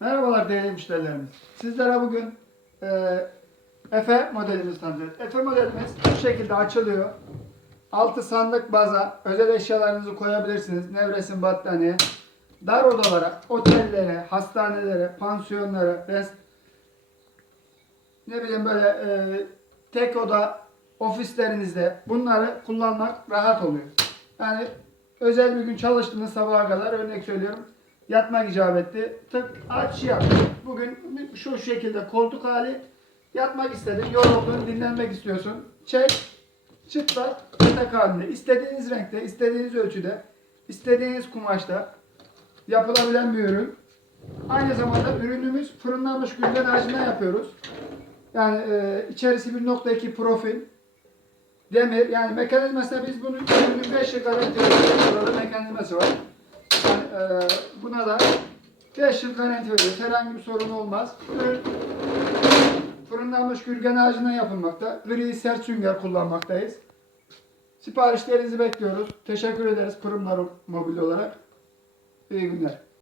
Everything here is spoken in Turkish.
Merhabalar değerli müşterilerimiz. Sizlere bugün e, Efe modelimizi tanıtıyoruz. Efe modelimiz bu şekilde açılıyor. Altı sandık baza özel eşyalarınızı koyabilirsiniz. Nevresim battaniye. Dar odalara, otellere, hastanelere, pansiyonlara, rest, ne bileyim böyle e, tek oda ofislerinizde bunları kullanmak rahat oluyor. Yani özel bir gün çalıştığınız sabaha kadar örnek söylüyorum yatmak icap etti. Tık aç yat. Bugün şu şekilde koltuk hali yatmak istedin, yoruldun, dinlenmek istiyorsun. Çek, çıtlat, yatak halinde. İstediğiniz renkte, istediğiniz ölçüde, istediğiniz kumaşta yapılabilen bir ürün. Aynı zamanda ürünümüz fırınlanmış gülden ağacından yapıyoruz. Yani e, içerisi 1.2 profil. Demir yani mekanizmasına biz bunun 25 yıl. Burada mekanizması var. Yani, e, buna da 5 yıl garanti veriyoruz. Herhangi bir sorun olmaz. Ürün fırınlanmış gürgen ağacından yapılmakta. Gri sert sünger kullanmaktayız. Siparişlerinizi bekliyoruz. Teşekkür ederiz Pırımlar Mobil olarak. İyi günler.